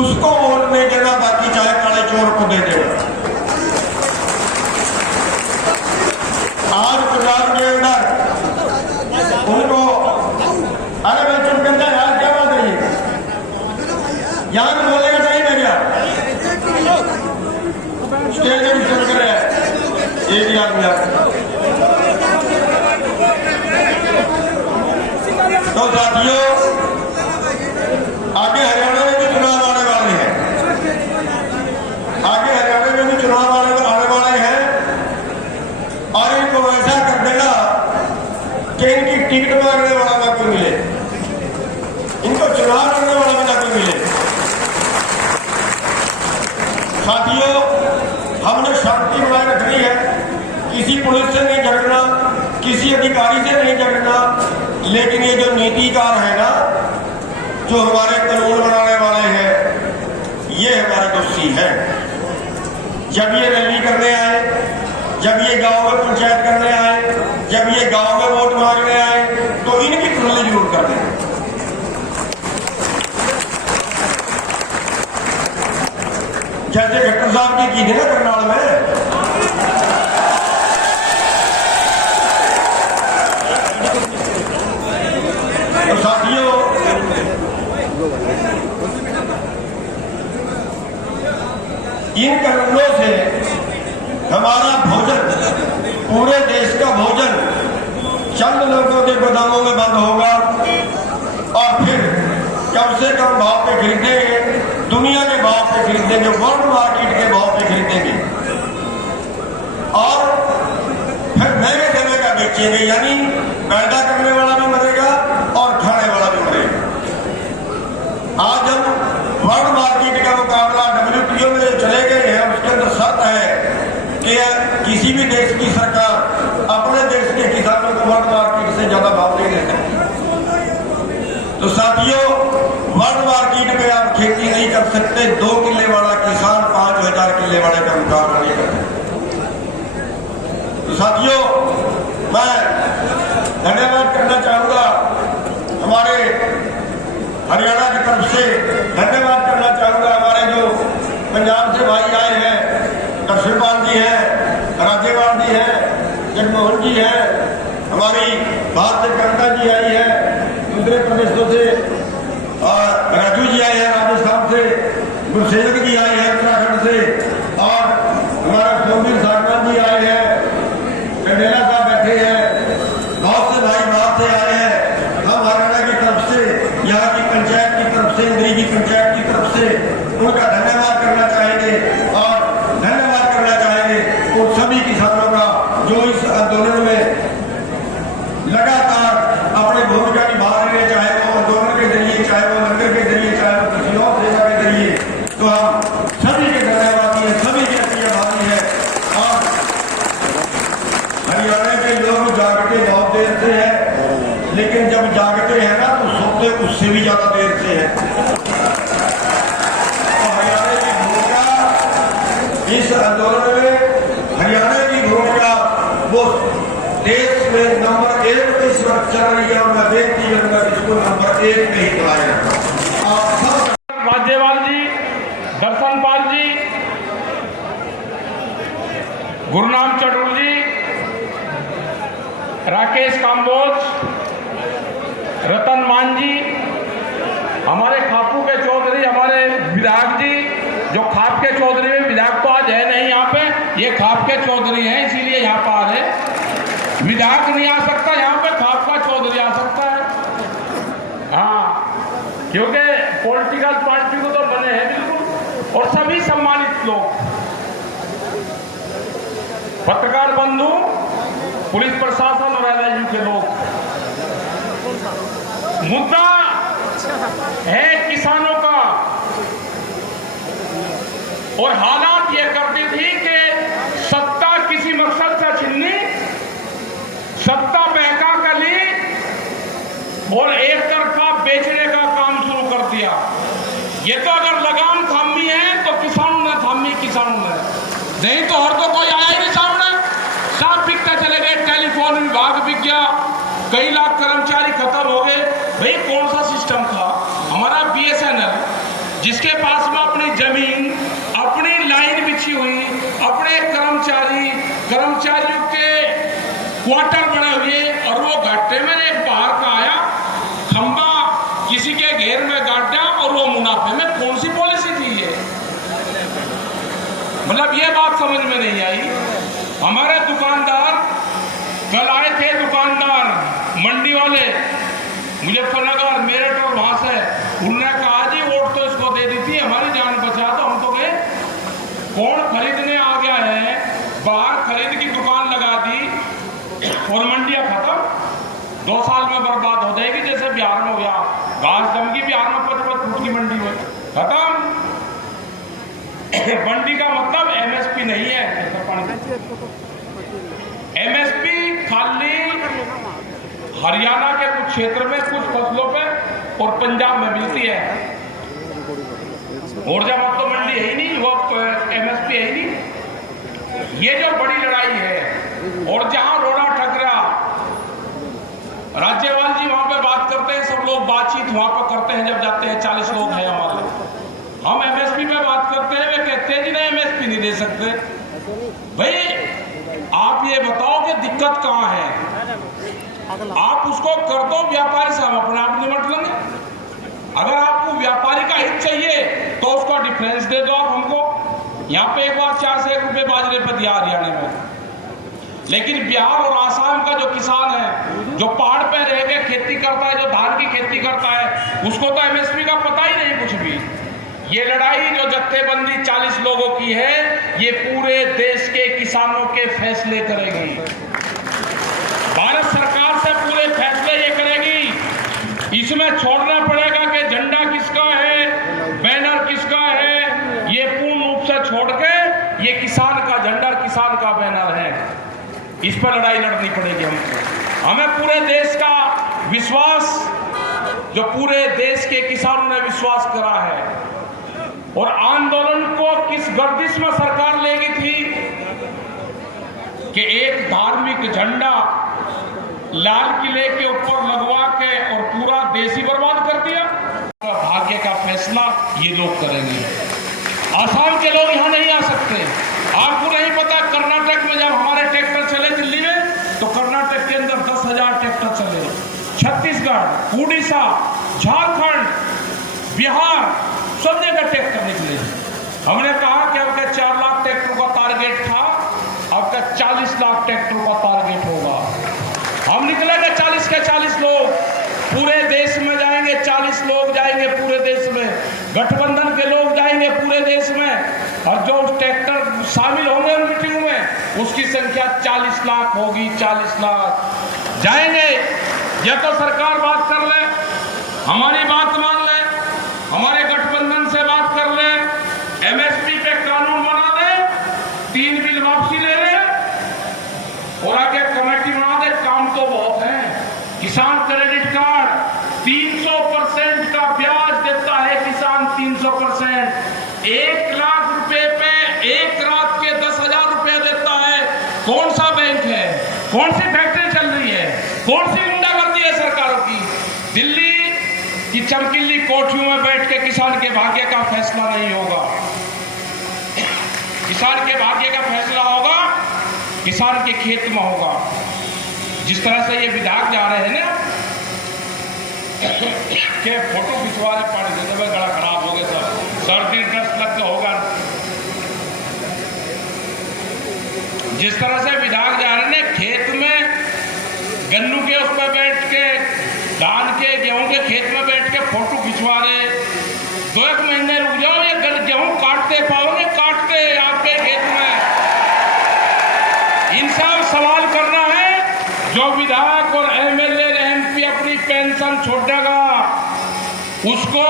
उसको वोट नहीं देना, बाकी चाहे काले चोर को दे देना। आज पंजाब के अंदर उनको, अरे मैं चुप करता यार, क्या बात है ये, यहां तो बोलने का टाइम है क्या? स्टेज में सुन कर रहे हैं एक ही आदमी। तो साथियों, आगे हरियाणा में भी चुनाव आने वाले हैं, आगे हरियाणा में भी चुनाव आने वाले हैं, और इनको ऐसा कर देगा कि इनकी टिकट मांगने वाला ना कोई मिले, इनको चुनाव लड़ने वाला भी ना कोई मिले। साथियों, हमने शांति बनाए रखनी है, किसी पुलिस से नहीं झगड़ना, किसी अधिकारी से नहीं झगड़ना, लेकिन ये जो नीतिकार है ना, जो हमारे कानून बनाने वाले हैं, ये हमारे दोषी है। जब ये रैली करने आए, जब ये गांव में पंचायत करने आए, जब ये गांव में वोट मांगने आए, तो इनकी तसल्ली जरूर कर दें। जैसे खट्टर साहब की थी ना करनाल में, तो साथियों, इन कानूनों से हमारा भोजन, पूरे देश का भोजन चंद लोगों के गोदामों में बंद होगा, और फिर कम से कम भाव पे खरीदेंगे, दुनिया के भाव पे खरीदेंगे, वर्ल्ड मार्केट के भाव पे खरीदेंगे, और फिर महंगे समय का बेचेंगे। यानी पैदा करने वाला भी मरेगा और खाने वाला भी मरेगा। आज हम वर्ल्ड मार्केट का मुकाबला WTO में जो चले गए हैं, उसके अंदर शर्त है कि किसी भी देश की सरकार अपने देश के किसानों को वर्ल्ड मार्केट से ज्यादा भाव नहीं दे सकती। तो साथियों, वर्ल्ड मार्केट में आप खेती नहीं कर सकते, 2 किले वाला किसान 5000 किले वाले का मुकाबला नहीं कर सकते। तो साथियों, मैं धन्यवाद करना चाहूंगा, हमारे हरियाणा की तरफ से धन्यवाद करना चाहूंगा हमारे जो पंजाब से भाई आए हैं, दर्शनपाल जी हैं, राज्यपाल जी हैं, जगमोहन जी हैं, हमारी बात से कविता जी आई है, दूसरे प्रदेशों से राजू जी आए हैं, राजस्थान से गुरसेवक जी आए हैं उत्तराखंड से, और हमारा सोमवीर सागवान जी आए हैं, कंडेला साहब बैठे हैं, बहुत से भाई बाहर से आए हैं। हम हरियाणा की तरफ से, यहाँ की पंचायत की तरफ से, इंद्री की पंचायत की तरफ से उनका धन्यवाद करना चाहेंगे, और धन्यवाद करना चाहेंगे उन सभी किसानों का जो इस आंदोलन में लगातार अपनी भूमिका निभा रहे हैं, चाहे वो आंदोलन के जरिए, चाहे वो लंगर के जरिए, चाहे वो किसी और सेवा के जरिए। तो हम सभी के धन्यवादी हैं, सभी के प्रिय भाई हैं। और हरियाणा के लोग जागते बहुत देर से हैं, लेकिन जब जागते हैं ना तो सोते उससे भी ज्यादा देर से है। तो हरियाणा की भूमिका इस आंदोलन में, हरियाणा की भूमिका वो देश में नंबर 1 चल रही है और मैं बेनती करूंगा कि इसको नंबर 1 पे ही चलाया जाए। आप सब राज्यपाल जी, दर्शनपाल जी, गुरनाम चटुल जी, राकेश काम्बोज, रतन मान जी, हमारे खापू के चौधरी, हमारे विधायक जी, जो खाप के चौधरी में विधायक तो आज है नहीं यहाँ पे, ये खाप के चौधरी हैं इसीलिए यहाँ पर आ रहे। विधायक नहीं आ सकता यहाँ पे, खाप का चौधरी आ सकता है। हाँ, क्योंकि पॉलिटिकल पार्टी को तो बने हैं बिल्कुल, और सभी सम्मानित लोग, पत्रकार बंधु, पुलिस प्रशासन और एलआईयू के लोग। मुद्दा है किसानों का, और हालात ये करती थी कि सत्ता किसी मकसद से छीननी, सत्ता बहका कर ली और एक तरफा बेचने का काम शुरू कर दिया। ये तो अगर लगाम थामी है तो किसानों ने थामी, किसानों ने नहीं तो और तो कोई आया ही नहीं सामने। सब बिकते चले गए, टेलीफोन विभाग बिक गया, कई लाख कर्मचारी खत्म हो गए। भाई कौन सा सिस्टम था हमारा? बीएसएनएल, जिसके पास में अपनी जमीन, अपनी लाइन बिछी हुई, अपने कर्मचारियों के क्वार्टर बने हुए, और वो घाटे में एक बाहर का आया खंबा किसी के घेर में गाड़ दिया, और वो मुनाफे में। कौन सी पॉलिसी थी ये? मतलब ये बात समझ में नहीं आई। हमारे दुकानदार कल आए थे, दुकानदार मंडी वाले मुजफ्फरनगर, मेरठ और वहां से, उन्होंने कहा जी वोट तो इसको दे दी थी, हमारी जान बचा, तो हम तो गए। कौन खरीदने आ गया है? बाहर खरीद की दुकान लगा दी और मंडियां खत्म। 2 साल में बर्बाद हो जाएगी, जैसे बिहार में हो गया। घास जम की बिहार में 55 फुट की मंडी में खत्म। मंडी का मतलब एमएसपी नहीं है। एमएसपी खाली हरियाणा के कुछ क्षेत्र में, कुछ फसलों पे, और पंजाब में मिलती है। और जब अब तो मंडी है ही नहीं, वो एमएसपी है ही नहीं। ये जो बड़ी लड़ाई है, और जहां रोड़ा टकरा, राज्यपाल जी वहां पे बात करते हैं, सब लोग बातचीत वहां पर करते हैं जब जाते हैं, 40 लोग हैं हमारे। हम एमएसपी पे बात करते हैं, वे कहते हैं जी नहीं एमएसपी नहीं दे सकते। भाई आप ये बताओ कि दिक्कत कहां है? आप उसको कर दो व्यापारी से, हम अपने आप निपट लेंगे। अगर आपको व्यापारी का हित चाहिए तो उसका डिफरेंस दे दो आप हमको। यहाँ पे एक बार 4 से 1 रुपए बाजरे पर दिया हरियाणा में, लेकिन बिहार और आसाम का जो किसान है, जो पहाड़ पे रह के खेती करता है, जो धान की खेती करता है, उसको तो एमएसपी का पता ही नहीं कुछ भी। ये लड़ाई जो जत्थेबंदी 40 लोगों की है, ये पूरे देश के किसानों के फैसले करेगी। भारत सरकार से पूरे फैसले ये करेगी। इसमें छोड़ना पड़ेगा कि झंडा किसका है, बैनर किसका है, ये पूर्ण रूप से छोड़ के ये किसान का झंडा, किसान का बैनर है। इस पर लड़ाई लड़नी पड़ेगी हमको। हमें पूरे देश का विश्वास, जो पूरे देश के किसानों ने विश्वास करा है, और आंदोलन को किस गर्दिश में सरकार लेगी थी कि एक धार्मिक झंडा लाल किले के ऊपर लगवा के और पूरा देश ही बर्बाद कर दिया। भाग्य का फैसला ये लोग करेंगे। आसाम के लोग यहाँ नहीं आ सकते। आपको नहीं पता, कर्नाटक में जब हमारे ट्रैक्टर चले दिल्ली में, तो कर्नाटक के अंदर 10,000 ट्रैक्टर चले। छत्तीसगढ़, उड़ीसा, झारखंड, बिहार, सब जगह ट्रैक्टर निकले। हमने कहा कि अब 4 लाख ट्रैक्टर का टारगेट था, अब 40 लाख ट्रैक्टर का टारगेट होगा। हम निकलेंगे 40 के 40 लोग, पूरे देश में जाएंगे, 40 लोग जाएंगे पूरे देश में, गठबंधन के लोग जाएंगे पूरे देश में, और जो ट्रैक्टर शामिल होंगे उन मीटिंग में, उसकी संख्या 40 लाख होगी। 40 लाख जाएंगे। या तो सरकार बात कर ले, हमारी बात मान ले, हमारे गठबंधन से बात कर ले, एमएसपी पे कानून बना दे, 3 बिल वापसी ले ले, और आगे कमेटी बना दे। काम तो बहुत है। किसान क्रेडिट कार्ड 300% का ब्याज देता है किसान, 300%। 1 लाख रुपए पे एक रात के 10,000 रुपए देता है। कौन सा बैंक है? कौन सी फैक्ट्री चल रही है? कौन सी गुंडागर्दी है कोठियों में बैठ के किसान के भाग्य का फैसला नहीं होगा। किसान के भाग्य का फैसला होगा किसान के खेत में होगा। जिस तरह से ये विधायक जा रहे हैं ना के फोटो खिंचवा रहे पानी से, तो गला खराब हो गया सर, सर्दी दस्त लग के होगा। जिस तरह से विधायक जा रहे हैं खेत में गन्नू के उस पर बैठ के, धान के गेहूं के खेत में बैठ के फोटो खिंचवा रहे। 2 महीने रुक जाओ, ये गेहूं काटते पाओगे, काटते आपके खेत में। इंसान सवाल करना है जो विधायक और एमएलए एमपी अपनी पेंशन छोड़ेगा उसको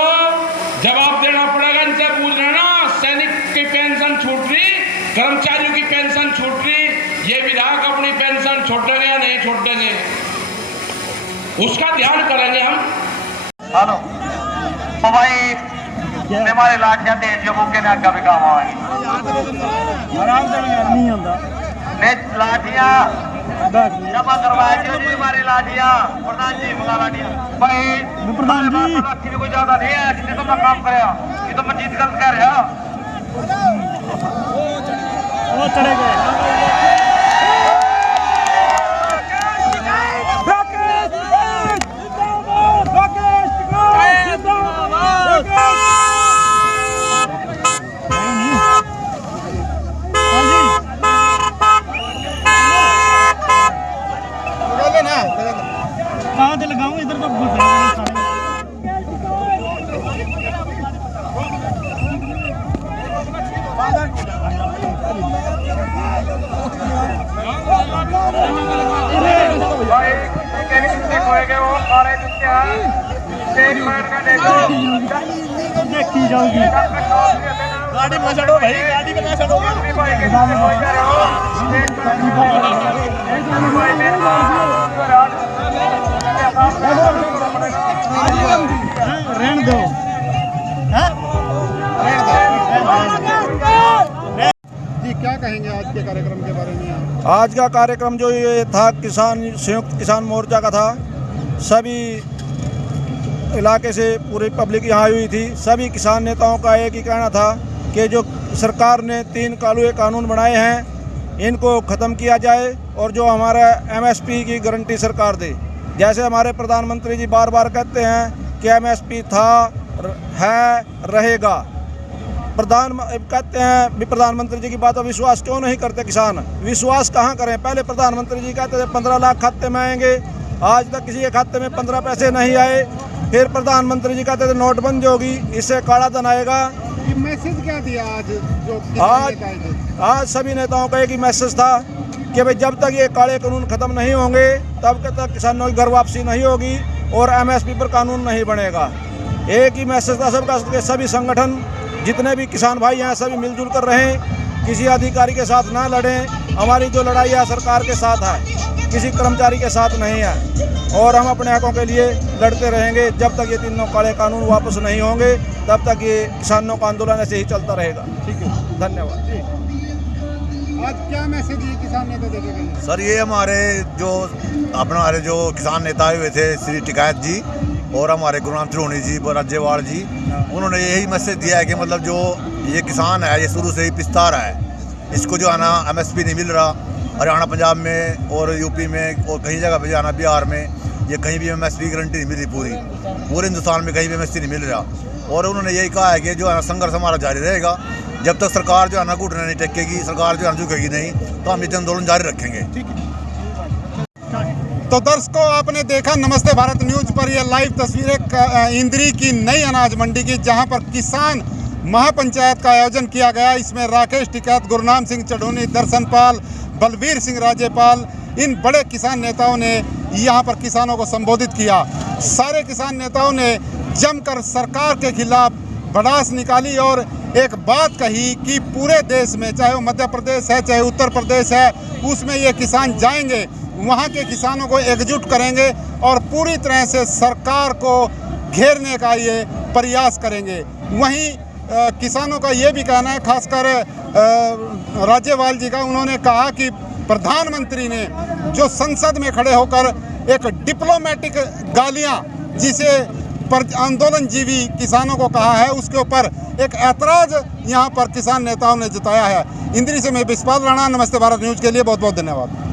जवाब देना पड़ेगा। इनसे पूछ लेना सैनिक की पेंशन छूट रही, कर्मचारियों की पेंशन छूट रही, ये विधायक अपनी पेंशन छोड़ेंगे या नहीं छोड़ेंगे, उसका ध्यान करेंगे हम। हेलो तो भाई हमारे लाठियां दे जो मुके ने आगे भी काम आएंगे आराम से नहीं होता ने लाठियां जमा करवाए जो जी हमारी लाठियां प्रधान जी मंगा लाठियां भाई प्रधान जी लाठी भी कोई ज्यादा नहीं है जितने तो मैं काम करया ये तो मैं जीत गलत कह रहा वो चले गए। कहाँ से लगाऊं इधर तो देखी जाऊंगी गाड़ी में चढ़ो भाई, गाड़ी में चढ़ो। रहने दो जी, क्या कहेंगे आज के कार्यक्रम के बारे में? आज का कार्यक्रम जो ये था किसान संयुक्त किसान मोर्चा का था, सभी इलाके से पूरी पब्लिक यहाँ हुई थी। सभी किसान नेताओं का एक ही कहना था कि जो सरकार ने 3 कानूनी कानून बनाए हैं इनको ख़त्म किया जाए और जो हमारा एमएसपी की गारंटी सरकार दे। जैसे हमारे प्रधानमंत्री जी बार बार कहते हैं कि एमएसपी था, है, रहेगा। कहते हैं प्रधानमंत्री जी की बात पर विश्वास क्यों नहीं करते किसान? विश्वास कहाँ करें? पहले प्रधानमंत्री जी कहते थे 15 लाख खाते में आएंगे, आज तक किसी के खाते में 15 पैसे नहीं आए। फिर प्रधानमंत्री जी कहते थे नोटबंदी होगी, इससे काला धन आएगा। ये मैसेज क्या दिया आज जो आज सभी नेताओं का एक ही मैसेज था कि भाई जब तक ये काले कानून खत्म नहीं होंगे तब तक किसानों की घर वापसी नहीं होगी और एमएसपी पर कानून नहीं बनेगा। एक ही मैसेज था सबका। सभी संगठन जितने भी किसान भाई हैं सभी मिलजुल कर रहें, किसी अधिकारी के साथ ना लड़ें। हमारी जो लड़ाई है सरकार के साथ है, किसी कर्मचारी के साथ नहीं है और हम अपने हकों के लिए लड़ते रहेंगे। जब तक ये 3 काले कानून वापस नहीं होंगे तब तक ये किसानों का आंदोलन ऐसे ही चलता रहेगा। ठीक है, धन्यवाद। आज क्या मैसेज ये किसान नेता देके गए? सर ये हमारे जो किसान नेता आए हुए थे श्री टिकैत जी और हमारे गुरुनाम त्रिवेणी जी व राज्यपाल जी, उन्होंने यही मैसेज दिया है कि मतलब जो ये किसान है ये शुरू से ही पिसता रहा है, इसको जो है ना एमएसपी नहीं मिल रहा। हरियाणा पंजाब में और यूपी में और कहीं जगह पे जाना, बिहार में ये कहीं भी एमएसपी गारंटी नहीं मिल रही। पूरे हिंदुस्तान में कहीं भी एमएसपी नहीं मिल रहा। और उन्होंने यही कहा है कि जो है संघर्ष हमारा जारी रहेगा जब तक सरकार जो है ना घुटने नहीं टेकेगी, सरकार जो है झुकेगी नहीं, तो हम ये आंदोलन जारी रखेंगे। तो दर्शकों आपने देखा नमस्ते भारत न्यूज पर यह लाइव तस्वीरें इंद्री की नई अनाज मंडी की, जहां पर किसान महापंचायत का आयोजन किया गया। इसमें राकेश टिकैत, गुरनाम सिंह चढ़ोनी, दर्शन पाल, बलबीर सिंह राज्यपाल, इन बड़े किसान नेताओं ने यहां पर किसानों को संबोधित किया। सारे किसान नेताओं ने जमकर सरकार के खिलाफ भड़ास निकाली और एक बात कही कि पूरे देश में, चाहे वो मध्य प्रदेश है चाहे उत्तर प्रदेश है, उसमें ये किसान जाएंगे, वहाँ के किसानों को एकजुट करेंगे और पूरी तरह से सरकार को घेरने का ये प्रयास करेंगे। वहीं किसानों का ये भी कहना है, खासकर राज्यपाल जी का, उन्होंने कहा कि प्रधानमंत्री ने जो संसद में खड़े होकर एक डिप्लोमेटिक गालियाँ, जिसे पर आंदोलनजीवी किसानों को कहा है, उसके ऊपर एक ऐतराज यहाँ पर किसान नेताओं ने जताया है। इंद्री से मैं बिस्पाल राणा, नमस्ते भारत न्यूज़ के लिए बहुत बहुत धन्यवाद।